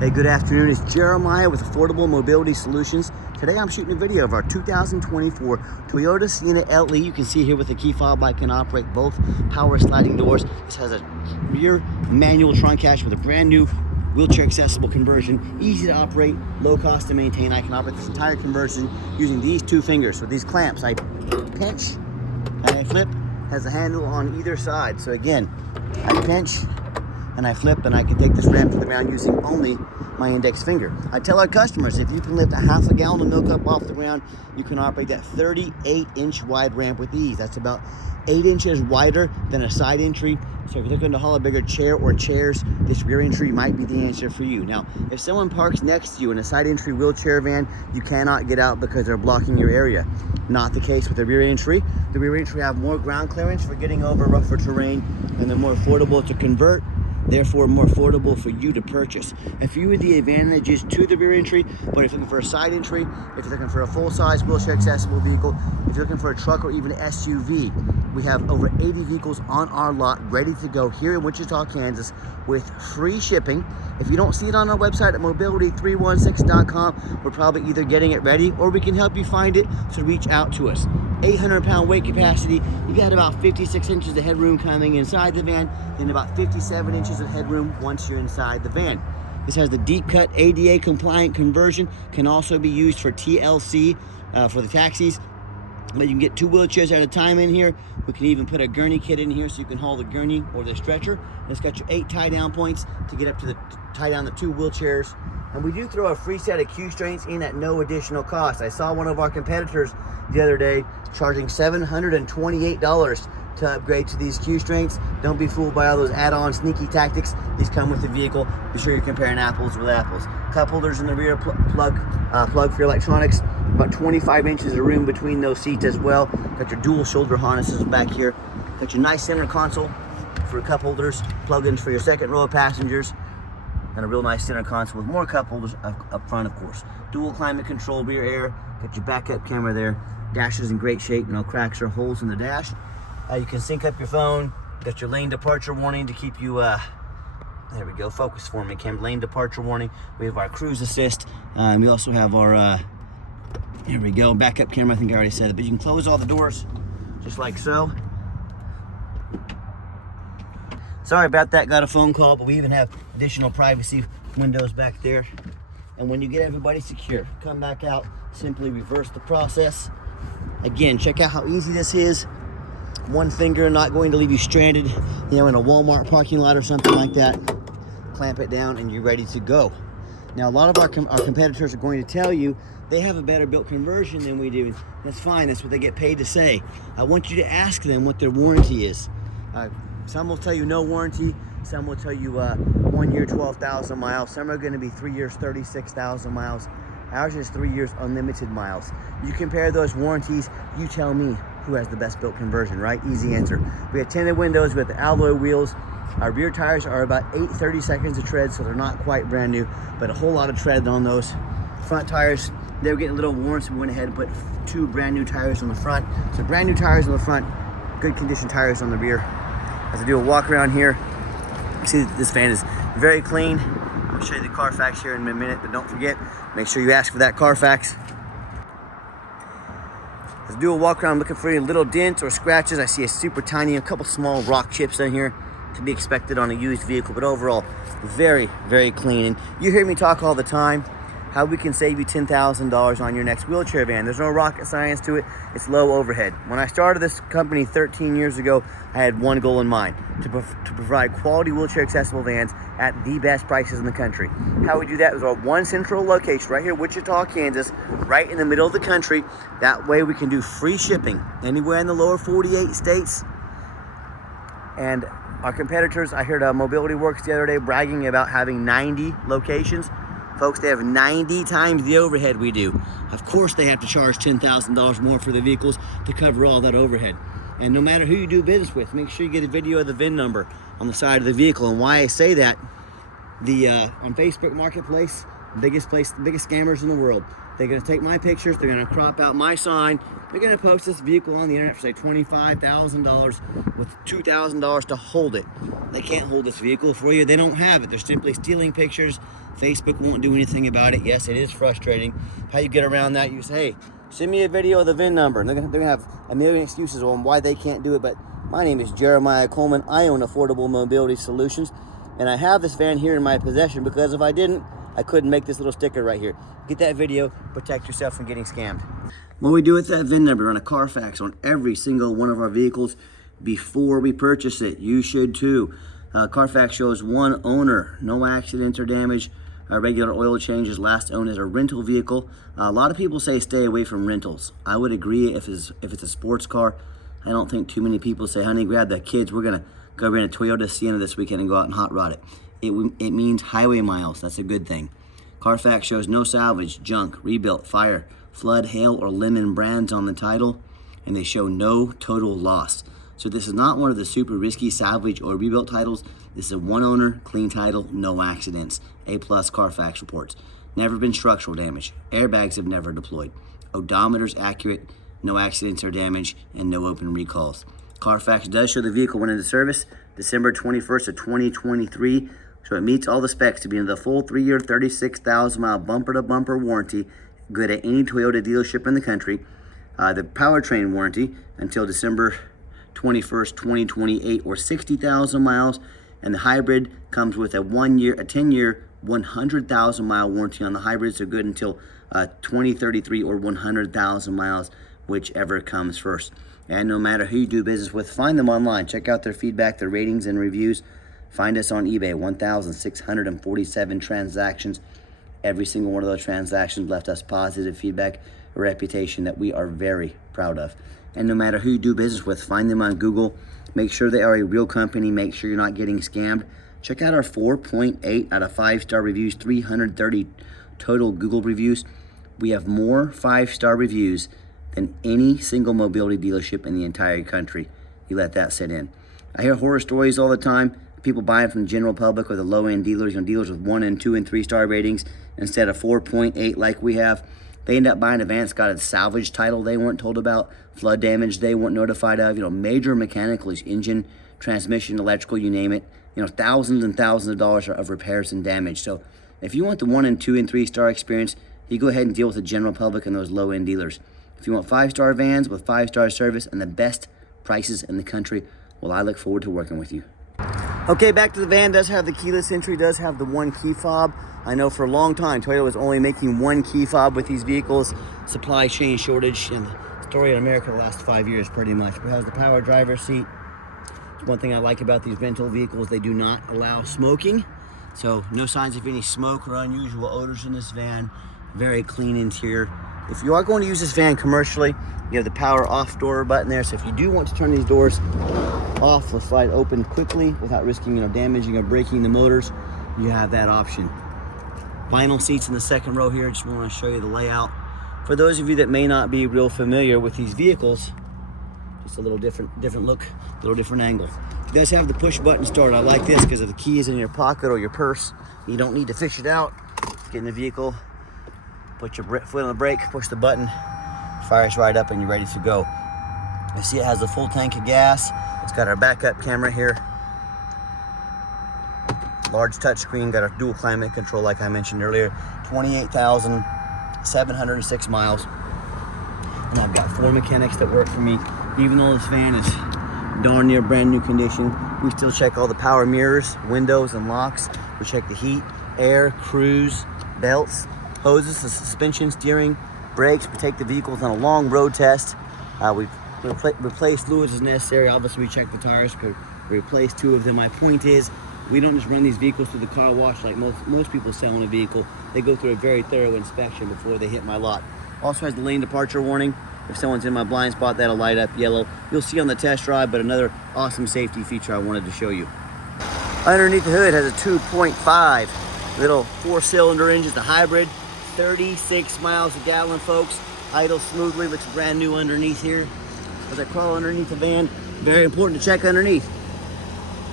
Hey, good afternoon. It's Jeremiah with Affordable Mobility Solutions. Today I'm shooting a video of our 2024 Toyota Sienna LE. You can see here with the key fob bike can operate both power sliding doors. This has a rear manual trunk hatch with a brand new wheelchair accessible conversion. Easy to operate, low cost to maintain. I can operate this entire conversion using these two fingers. With these clamps, I pinch and I flip. Has a handle on either side. So again, I pinch and I flip, and I can take this ramp to the ground using only my index finger. I tell our customers, if you can lift a half a gallon of milk up off the ground, you can operate that 38-inch wide ramp with ease. That's about 8 inches wider than a side entry. So if you're looking to haul a bigger chair or chairs, this rear entry might be the answer for you. Now, if someone parks next to you in a side entry wheelchair van, you cannot get out because they're blocking your area. Not the case with the rear entry. The rear entry have more ground clearance for getting over rougher terrain, and they're more affordable to convert, therefore more affordable for you to purchase. A few of the advantages to the rear entry, but if you're looking for a side entry, if you're looking for a full-size wheelchair accessible vehicle, if you're looking for a truck or even an SUV, we have over 80 vehicles on our lot ready to go here in Wichita, Kansas with free shipping. If you don't see it on our website at mobility316.com, we're probably either getting it ready or we can help you find it, so reach out to us. 800-pound weight capacity. You got about 56 inches of headroom coming inside the van, then about 57 inches of headroom once you're inside the van. This has the deep cut ADA compliant conversion, can also be used for TLC for the taxis. But you can get 2 wheelchairs at a time in here. We can even put a gurney kit in here so you can haul the gurney or the stretcher. And it's got your 8 tie down points to get up to tie down the 2 wheelchairs. And we do throw a free set of Q-straints in at no additional cost. I saw one of our competitors the other day charging $728 to upgrade to these Q-straints. Don't be fooled by all those add-on sneaky tactics. These come with the vehicle. Be sure you're comparing apples with apples. Cup holders in the rear, plug for your electronics. About 25 inches of room between those seats as well. Got your dual shoulder harnesses back here. Got your nice center console for cup holders, plug-ins for your second row of passengers, and a real nice center console with more cup holders up front, of course. Dual climate control, rear air. Got your backup camera there. Dash is in great shape, no cracks or holes in the dash. You can sync up your phone. Got your lane departure warning to keep you, there we go, focus for me, Kim. Lane departure warning. We have our cruise assist. We also have our, here we go, backup camera. I think I already said it, but you can close all the doors just like so. Sorry about that, got a phone call, but we even have additional privacy windows back there. And when you get everybody secure, come back out, simply reverse the process. Again, check out how easy this is. One finger, not going to leave you stranded, in a Walmart parking lot or something like that. Clamp it down and you're ready to go. Now, a lot of our competitors are going to tell you they have a better built conversion than we do. That's fine, that's what they get paid to say. I want you to ask them what their warranty is. Some will tell you no warranty, some will tell you 1 year, 12,000 miles. Some are going to be 3 years, 36,000 miles. Ours is 3 years, unlimited miles. You compare those warranties, you tell me who has the best built conversion, right? Easy answer. We have tinted windows with alloy wheels. Our rear tires are about 8/32 seconds of tread, so they're not quite brand new, but a whole lot of tread on those. Front tires, they were getting a little worn, so we went ahead and put 2 brand new tires on the front. So brand new tires on the front, good condition tires on the rear. As I do a walk around here, you see that this van is very clean. I'll show you the Carfax here in a minute, but don't forget, make sure you ask for that Carfax. Let's do a walk around looking for any little dents or scratches. I see a super tiny, a couple small rock chips in here, to be expected on a used vehicle, but overall, very, very clean. And you hear me talk all the time how we can save you $10,000 on your next wheelchair van. There's no rocket science to it. It's low overhead. When I started this company 13 years ago, I had one goal in mind, to provide quality wheelchair accessible vans at the best prices in the country. How we do that is our one central location right here, Wichita, Kansas, right in the middle of the country. That way we can do free shipping anywhere in the lower 48 states. And our competitors, I heard Mobility Works the other day bragging about having 90 locations. Folks, they have 90 times the overhead we do. Of course, they have to charge $10,000 more for the vehicles to cover all that overhead. And no matter who you do business with, make sure you get a video of the VIN number on the side of the vehicle. And why I say that, on Facebook Marketplace, biggest scammers in the world. They're gonna take my pictures, they're gonna crop out my sign, they're gonna post this vehicle on the internet for say $25,000 with $2,000 to hold it. They can't hold this vehicle for you, they don't have it. They're simply stealing pictures. Facebook won't do anything about it. Yes, it is frustrating. How you get around that, you say, hey, send me a video of the VIN number. And they're gonna have a million excuses on why they can't do it, but my name is Jeremiah Coleman. I own Affordable Mobility Solutions, and I have this van here in my possession because if I didn't, I couldn't make this little sticker right here. Get that video, protect yourself from getting scammed. What we do with that VIN number, run a Carfax on every single one of our vehicles before we purchase it. You should too. Carfax shows one owner, no accidents or damage, regular oil changes, last owned as a rental vehicle. A lot of people say stay away from rentals. I would agree if it's a sports car. I don't think too many people say, honey, grab the kids. We're gonna go rent a Toyota Sienna this weekend and go out and hot rod it. It means highway miles. That's a good thing. Carfax shows no salvage, junk, rebuilt, fire, flood, hail, or lemon brands on the title, and they show no total loss. So this is not one of the super risky salvage or rebuilt titles. This is a one owner, clean title, no accidents. A+ Carfax reports. Never been structural damage. Airbags have never deployed. Odometer's accurate, no accidents or damage, and no open recalls. Carfax does show the vehicle went into service December 21st of 2023. So it meets all the specs to be in the full 3-year, 36,000-mile bumper-to-bumper warranty, good at any Toyota dealership in the country. The powertrain warranty until December 21st, 2028, or 60,000 miles. And the hybrid comes with a 10-year, 100,000-mile warranty on the hybrids. They're good until 2033 or 100,000 miles, whichever comes first. And no matter who you do business with, find them online. Check out their feedback, their ratings, and reviews. Find us on eBay, 1,647 transactions. Every single one of those transactions left us positive feedback, a reputation that we are very proud of. And no matter who you do business with, find them on Google. Make sure they are a real company. Make sure you're not getting scammed. Check out our 4.8 out of 5-star reviews, 330 total Google reviews. We have more 5-star reviews than any single mobility dealership in the entire country. You let that sit in. I hear horror stories all the time. People buying from the general public or the low-end dealers, dealers with 1 and 2 and 3-star ratings instead of 4.8 like we have. They end up buying a van that's got a salvage title they weren't told about, flood damage they weren't notified of, major mechanical issues, engine, transmission, electrical, you name it. Thousands and thousands of dollars of repairs and damage. So if you want the 1 and 2 and 3-star experience, you go ahead and deal with the general public and those low-end dealers. If you want 5-star vans with 5-star service and the best prices in the country, well, I look forward to working with you. Okay, back to the van. Does have the keyless entry, does have the 1 key fob. I know for a long time Toyota was only making 1 key fob with these vehicles. Supply chain shortage and the story in America the last 5 years pretty much. It has the power driver's seat. One thing I like about these rental vehicles, they do not allow smoking. So no signs of any smoke or unusual odors in this van. Very clean interior. If you are going to use this van commercially, you have the power off door button there. So if you do want to turn these doors off, the slide open quickly without risking damaging or breaking the motors, you have that option. Vinyl seats in the second row here. Just want to show you the layout. For those of you that may not be real familiar with these vehicles, just a little different look, a little different angle. It does have the push button start. I like this because if the key is in your pocket or your purse, you don't need to fish it out. Get in the vehicle, put your foot on the brake, push the button, fires right up and you're ready to go. You see it has a full tank of gas. It's got our backup camera here. Large touchscreen, got our dual climate control like I mentioned earlier. 28,706 miles. And I've got 4 mechanics that work for me. Even though this van is darn near brand new condition, we still check all the power mirrors, windows, and locks. We check the heat, air, cruise, belts, hoses, the suspension, steering, brakes. We take the vehicles on a long road test. We replace fluids as necessary. Obviously, we check the tires, but we replace 2 of them. My point is, we don't just run these vehicles through the car wash like most people selling a vehicle. They go through a very thorough inspection before they hit my lot. Also has the lane departure warning. If someone's in my blind spot, that'll light up yellow. You'll see on the test drive, but another awesome safety feature I wanted to show you. Underneath the hood has a 2.5 little 4-cylinder engine, the hybrid, 36 miles a gallon, folks. Idles smoothly, looks brand new underneath here. As I crawl underneath the van, very important to check underneath.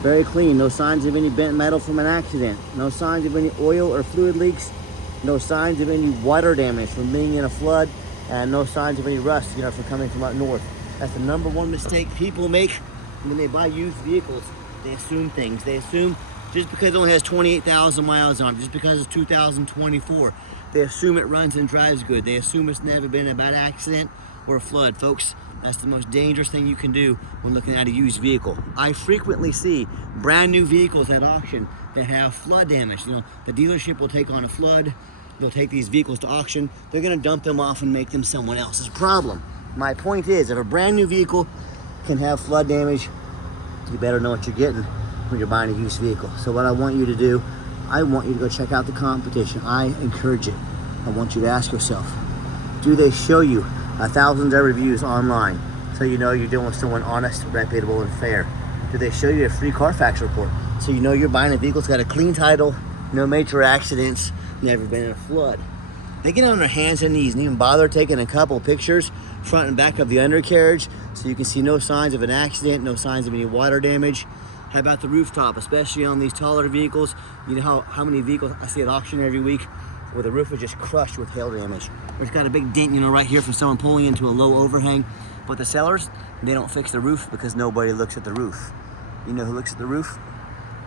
Very clean, no signs of any bent metal from an accident. No signs of any oil or fluid leaks. No signs of any water damage from being in a flood, and no signs of any rust, from coming from up north. That's the number one mistake people make when they buy used vehicles. They assume things. They assume just because it only has 28,000 miles on it, just because it's 2024, they assume it runs and drives good. They assume it's never been a bad accident or a flood. Folks, that's the most dangerous thing you can do when looking at a used vehicle. I frequently see brand new vehicles at auction that have flood damage. The dealership will take on a flood. They'll take these vehicles to auction. They're gonna dump them off and make them someone else's problem. My point is, if a brand new vehicle can have flood damage, you better know what you're getting when you're buying a used vehicle. So what I want you to do, I want you to go check out the competition. I encourage it. I want you to ask yourself, do they show you thousands of reviews online so you know you're dealing with someone honest, reputable, and fair? Do they show you a free Carfax report so you know you're buying a vehicle that's got a clean title, no major accidents, never been in a flood? They get on their hands and knees and even bother taking a couple pictures front and back of the undercarriage so you can see no signs of an accident, no signs of any water damage. How about the rooftop, especially on these taller vehicles? You know how many vehicles I see at auction every week where the roof is just crushed with hail damage. There's got a big dent, right here from someone pulling into a low overhang. But the sellers, they don't fix the roof because nobody looks at the roof. You know who looks at the roof?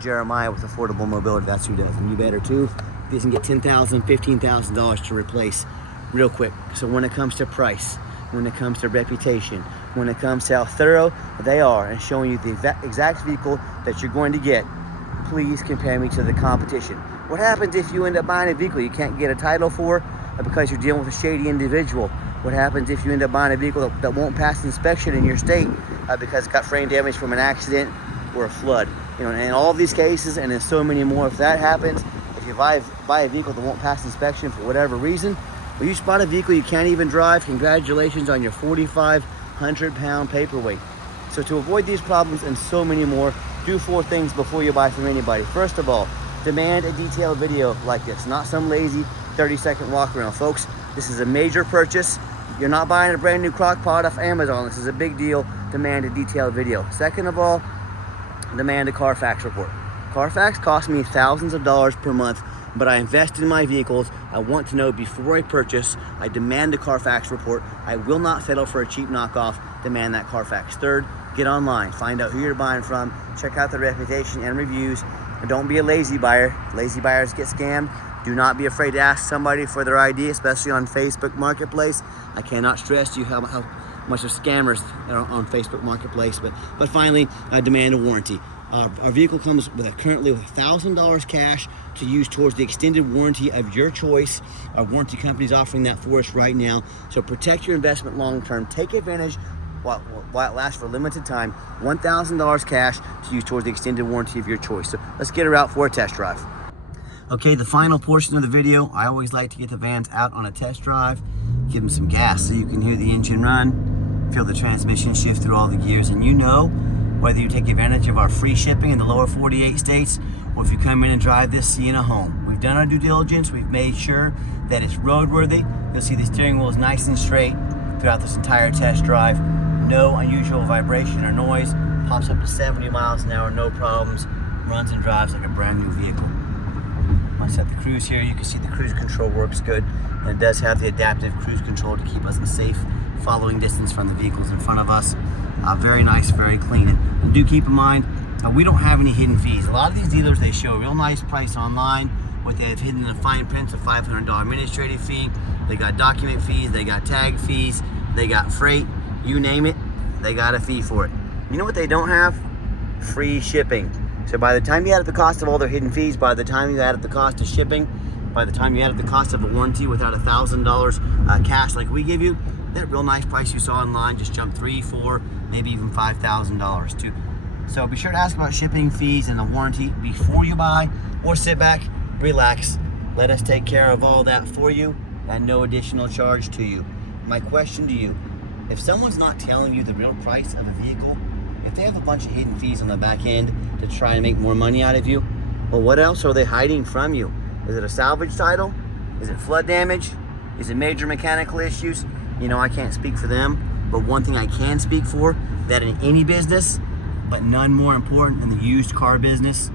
Jeremiah with Affordable Mobility, that's who does. And you better too. You can get $10,000, $15,000 to replace real quick. So when it comes to price, when it comes to reputation, when it comes to how thorough they are and showing you the exact vehicle that you're going to get, please compare me to the competition. What happens if you end up buying a vehicle you can't get a title for because you're dealing with a shady individual? What happens if you end up buying a vehicle that won't pass inspection in your state because it got frame damage from an accident or a flood? In all of these cases, and in so many more, if that happens, if you buy a vehicle that won't pass inspection for whatever reason, or you spot a vehicle you can't even drive, congratulations on your 4,500-pound paperweight. So to avoid these problems and so many more, do 4 things before you buy from anybody. First of all, demand a detailed video like this, not some lazy 30-second walk around. Folks, this is a major purchase. You're not buying a brand new crock pot off Amazon. This is a big deal. Demand a detailed video. Second of all, demand a Carfax report. Carfax costs me thousands of dollars per month, but I invest in my vehicles. I want to know before I purchase. I demand a Carfax report. I will not settle for a cheap knockoff. Demand that Carfax. Third, get online. Find out who you're buying from. Check out the reputation and reviews. And don't be a lazy buyer. Lazy buyers get scammed. Do not be afraid to ask somebody for their ID, especially on Facebook Marketplace. I cannot stress to you how much of scammers are on Facebook Marketplace. But finally, demand a warranty. Our vehicle comes with currently with $1,000 cash to use towards the extended warranty of your choice. Our warranty company is offering that for us right now. So protect your investment long term. Take advantage while it lasts for a limited time. $1,000 cash to use towards the extended warranty of your choice. So let's get her out for a test drive. Okay, the final portion of the video, I always like to get the vans out on a test drive, give them some gas so you can hear the engine run, feel the transmission shift through all the gears, and whether you take advantage of our free shipping in the lower 48 states or if you come in and drive this Sienna home. We've done our due diligence. We've made sure that it's roadworthy. You'll see the steering wheel is nice and straight throughout this entire test drive. No unusual vibration or noise. Pops up to 70 miles an hour, no problems. Runs and drives like a brand new vehicle. Once I set the cruise here, you can see the cruise control works good. And it does have the adaptive cruise control to keep us in safe following distance from the vehicles in front of us. Very nice, very clean. And do keep in mind, we don't have any hidden fees. A lot of these dealers, they show a real nice price online. What they have hidden in the fine print is a $500 administrative fee. They got document fees, they got tag fees, they got freight, you name it, they got a fee for it. You know what they don't have? Free shipping. So by the time you add up the cost of all their hidden fees, by the time you add up the cost of shipping, by the time you add up the cost of a warranty without $1,000 cash like we give you, that real nice price you saw online just jumped $3,000, $4,000, maybe even $5,000 too. So be sure to ask about shipping fees and the warranty before you buy, or sit back, relax, let us take care of all that for you at no additional charge to you. My question to you, if someone's not telling you the real price of a vehicle, if they have a bunch of hidden fees on the back end to try and make more money out of you, well, what else are they hiding from you? Is it a salvage title? Is it flood damage? Is it major mechanical issues? I can't speak for them, but one thing I can speak for, that in any business, but none more important than the used car business,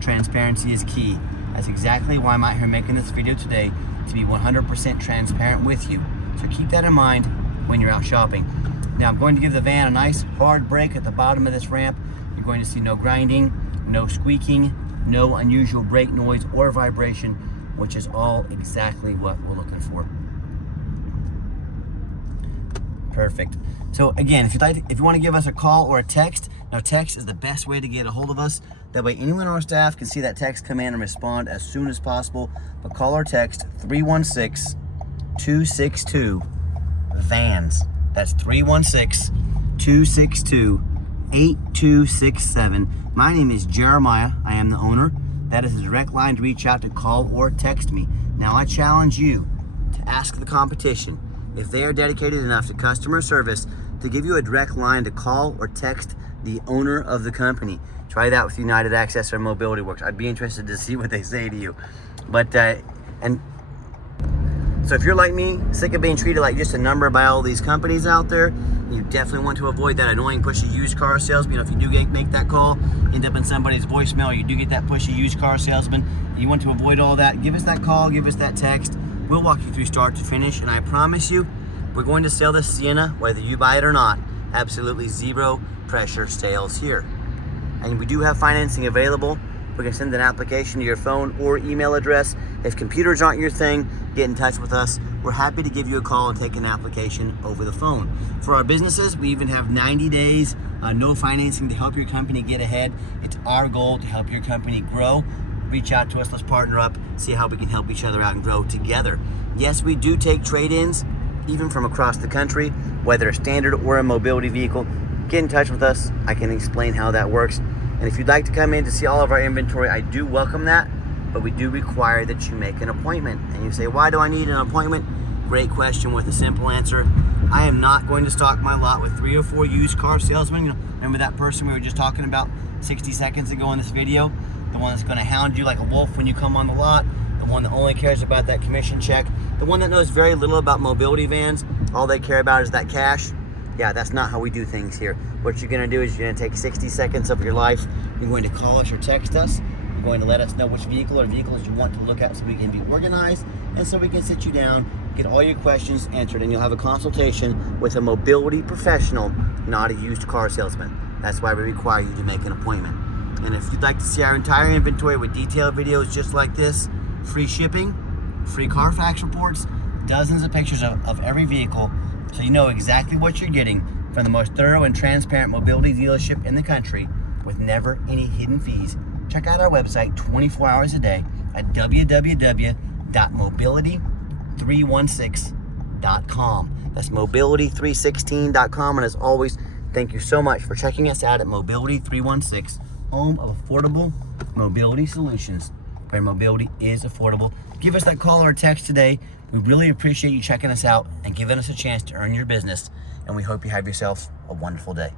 transparency is key. That's exactly why I'm out here making this video today, to be 100% transparent with you. So keep that in mind when you're out shopping. Now I'm going to give the van a nice hard brake at the bottom of this ramp. You're going to see no grinding, no squeaking, no unusual brake noise or vibration, which is all exactly what we're looking for. Perfect. So again, if you want to give us a call or a text, now text is the best way to get a hold of us. That way anyone on our staff can see that text come in and respond as soon as possible. But call or text 316-262-VANS. That's 316-262-8267. My name is Jeremiah. I am the owner. That is a direct line to reach out to call or text me. Now I challenge you to ask the competition if they are dedicated enough to customer service to give you a direct line to call or text the owner of the company. Try that with United Access or Mobility Works. I'd be interested to see what they say to you. But, and so if you're like me, sick of being treated like just a number by all these companies out there, you definitely want to avoid that annoying pushy used car salesman. You know, if you do make that call, end up in somebody's voicemail, you do get that pushy used car salesman, you want to avoid all that, give us that call, give us that text. We'll walk you through start to finish, and I promise you, we're going to sell this Sienna, whether you buy it or not. Absolutely zero pressure sales here. And we do have financing available. We can send an application to your phone or email address. If computers aren't your thing, get in touch with us. We're happy to give you a call and take an application over the phone. For our businesses, we even have 90 days, no financing to help your company get ahead. It's our goal to help your company grow. Reach out to us, let's partner up, see how we can help each other out and grow together. Yes, we do take trade-ins, even from across the country, whether a standard or a mobility vehicle. Get in touch with us. I can explain how that works. And if you'd like to come in to see all of our inventory, I do welcome that, but we do require that you make an appointment. And you say, why do I need an appointment? Great question with a simple answer. I am not going to stock my lot with 3 or 4 used car salesmen. You know, remember that person we were just talking about 60 seconds ago in this video? The one that's going to hound you like a wolf when you come on the lot, the one that only cares about that commission check, the one that knows very little about mobility vans. All they care about is that cash. Yeah, that's not how we do things here. What you're going to do is you're going to take 60 seconds of your life. You're going to call us or text us. You're going to let us know which vehicle or vehicles you want to look at so we can be organized and so we can sit you down, get all your questions answered, and you'll have a consultation with a mobility professional, not a used car salesman. That's why we require you to make an appointment. And if you'd like to see our entire inventory with detailed videos just like this, free shipping, free Carfax reports, dozens of pictures of every vehicle, so you know exactly what you're getting from the most thorough and transparent mobility dealership in the country with never any hidden fees. Check out our website 24 hours a day at www.mobility316.com. That's mobility316.com. And as always, thank you so much for checking us out at Mobility 316, home of affordable mobility solutions, where mobility is affordable. Give us that call or text today. We really appreciate you checking us out and giving us a chance to earn your business. And we hope you have yourself a wonderful day.